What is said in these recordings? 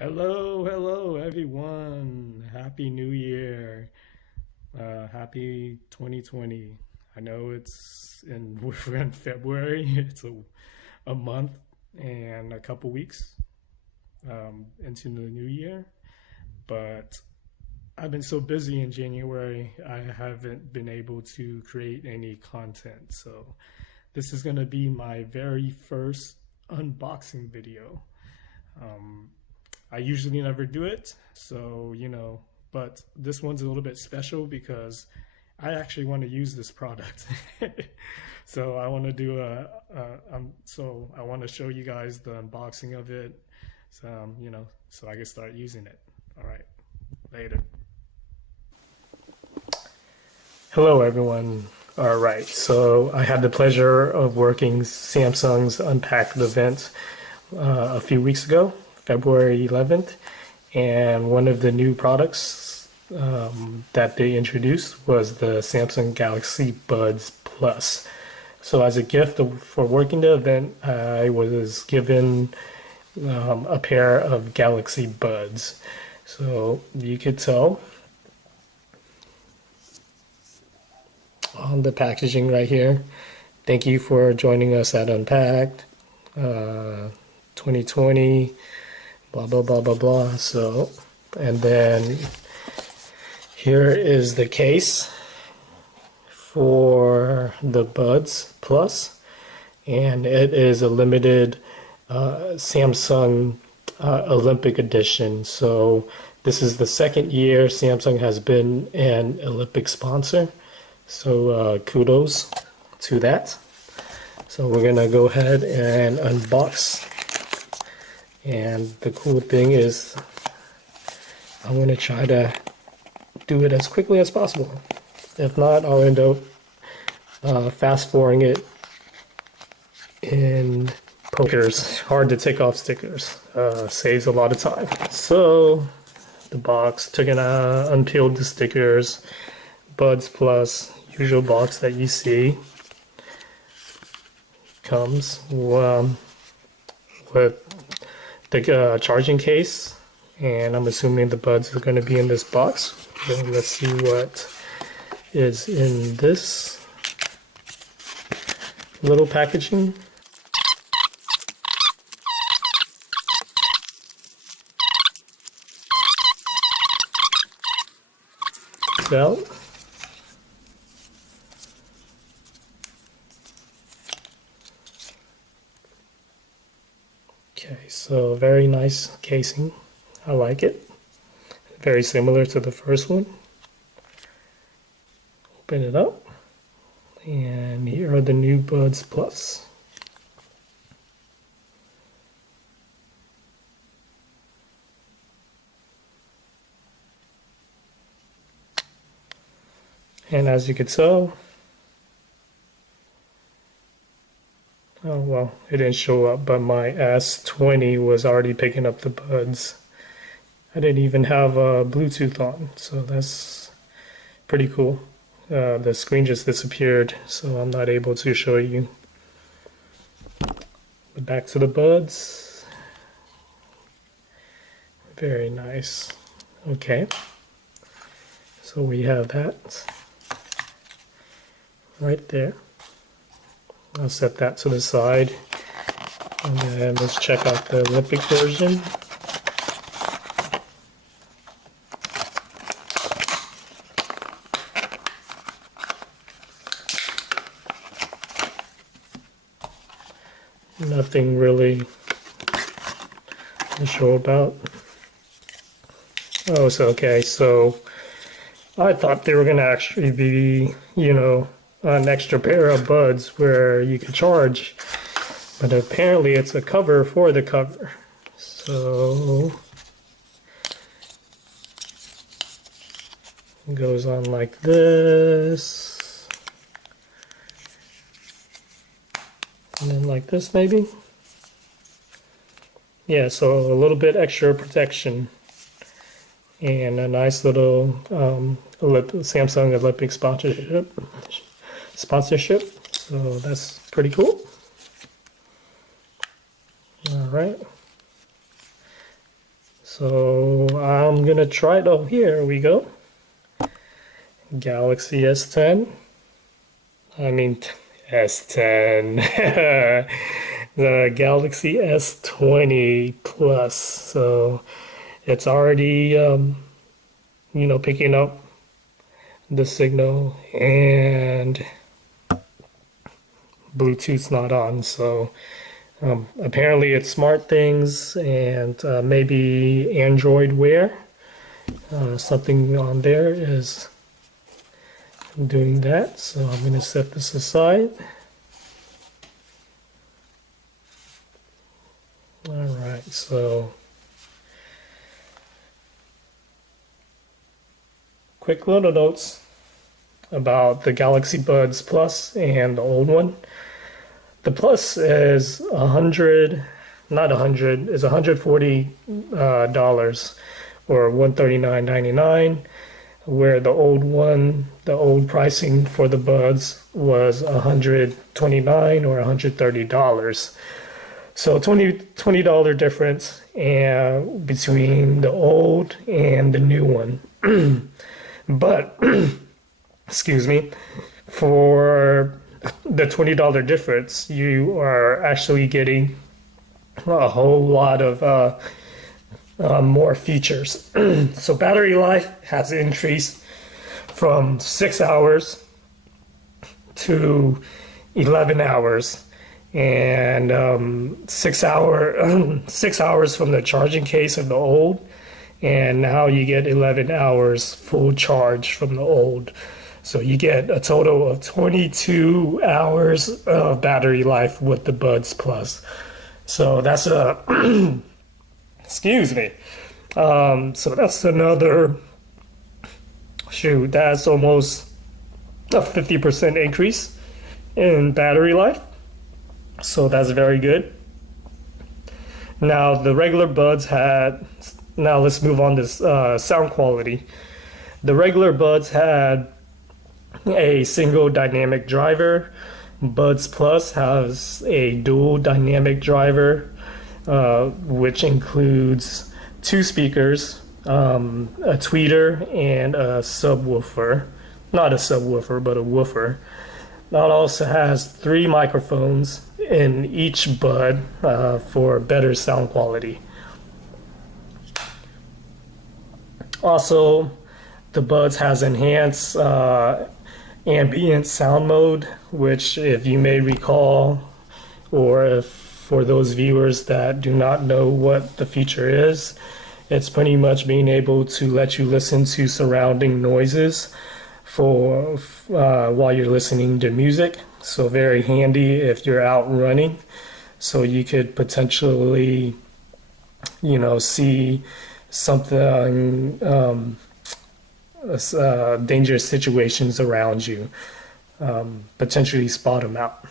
Hello everyone. Happy New Year. Happy 2020. I know we're in February. It's a month and a couple weeks into the new year, but I've been so busy in January, I haven't been able to create any content. So this is going to be my very first unboxing video. Um, I usually never do it, so but this one's a little bit special because I actually want to use this product. So I want to do so I want to show you guys the unboxing of it, so so I can start using it. All right, later. Hello everyone. All right, so I had the pleasure of working Samsung's Unpacked event a few weeks ago, February 11th, and one of the new products that they introduced was the Samsung Galaxy Buds Plus. So as a gift for working the event, I was given a pair of Galaxy Buds. So you could tell on the packaging right here. Thank you for joining us at Unpacked 2020, blah, blah, blah, blah, blah. So, and then here is the case for the Buds Plus, and it is a limited Samsung Olympic edition. So this is the second year Samsung has been an Olympic sponsor. So kudos to that. So we're gonna go ahead and unbox. And the cool thing is I'm gonna try to do it as quickly as possible. If not, I'll end up fast forwarding it in stickers. Hard to take off stickers. Saves a lot of time. So the box, unpeeled the stickers. Buds Plus, usual box that you see, comes with the charging case, and I'm assuming the buds are going to be in this box. So let's see what is in this little packaging. So okay, so very nice casing. I like it. Very similar to the first one. Open it up, and here are the new Buds Plus. And as you could tell, oh well, it didn't show up, but my S20 was already picking up the buds. I didn't even have Bluetooth on, so that's pretty cool. The screen just disappeared, so I'm not able to show you. But back to the buds. Very nice. Okay, so we have that right there. I'll set that to the side, and then let's check out the Olympic version. Nothing really to show about. Oh, so okay, so I thought they were gonna actually be, an extra pair of buds where you could charge, but apparently it's a cover for the cover. So it goes on like this, and then like this maybe. Yeah, so a little bit extra protection and a nice little Samsung Olympic sponsorship. So that's pretty cool. All right. So I'm gonna try it. Oh, here we go. Galaxy S10. I mean S10. The Galaxy S20 Plus. So it's already picking up the signal, and Bluetooth's not on. So apparently it's SmartThings and maybe Android Wear. Something on there is doing that. So I'm going to set this aside. Alright, so quick little notes about the Galaxy Buds Plus and the old one. The Plus is is $140 or $139.99, where the old one, the old pricing for the Buds was $129 or $130. So $20 difference between the old and the new one. But excuse me, for the $20 difference, you are actually getting a whole lot of more features. So battery life has increased from 6 hours to 11 hours, and 6 hours from the charging case of the old, and now you get 11 hours full charge from the old. So you get a total of 22 hours of battery life with the Buds Plus. So that's a excuse me. So that's another that's almost a 50% increase in battery life. So that's very good. Now the regular Buds now let's move on to sound quality. The regular Buds had a single dynamic driver. Buds Plus has a dual dynamic driver, which includes 2 speakers, a tweeter, and a subwoofer. Not a subwoofer, but a woofer. Now it also has 3 microphones in each Bud for better sound quality. Also, the Buds has enhanced ambient sound mode, which, if you may recall, or if for those viewers that do not know what the feature is, it's pretty much being able to let you listen to surrounding noises while you're listening to music. So very handy if you're out running, so you could potentially see something, dangerous situations around you, potentially spot them out.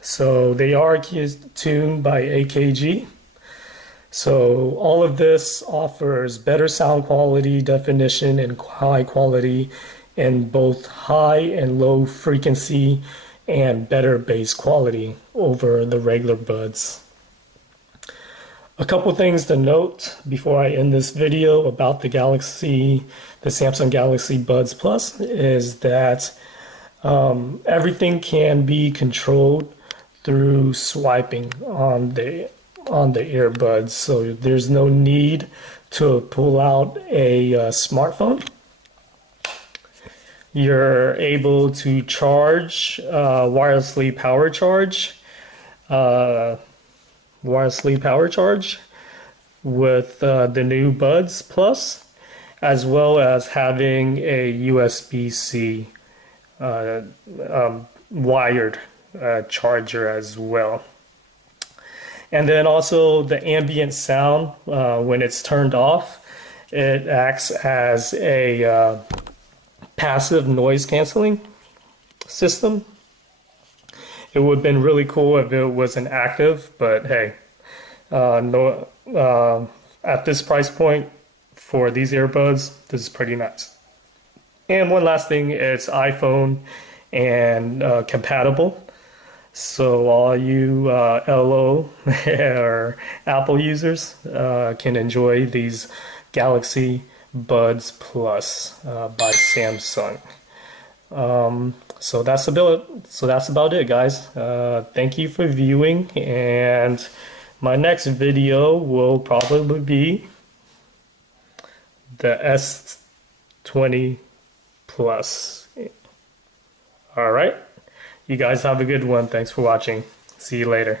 So they are tuned by AKG. So all of this offers better sound quality, definition, and high quality in both high and low frequency, and better bass quality over the regular Buds. A couple things to note before I end this video about the Samsung Galaxy Buds Plus is that everything can be controlled through swiping on the earbuds, so there's no need to pull out a smartphone. You're able to charge wirelessly power charge with the new Buds Plus, as well as having a USB-C wired charger as well. And then also the ambient sound, when it's turned off, it acts as a passive noise canceling system. It would have been really cool if it was an active, but hey, no. At this price point for these earbuds, this is pretty nice. And one last thing, it's iPhone and compatible. So all you LO or Apple users can enjoy these Galaxy Buds Plus by Samsung. So that's about it, guys. Thank you for viewing, and my next video will probably be the S20 Plus. All right. You guys have a good one. Thanks for watching. See you later.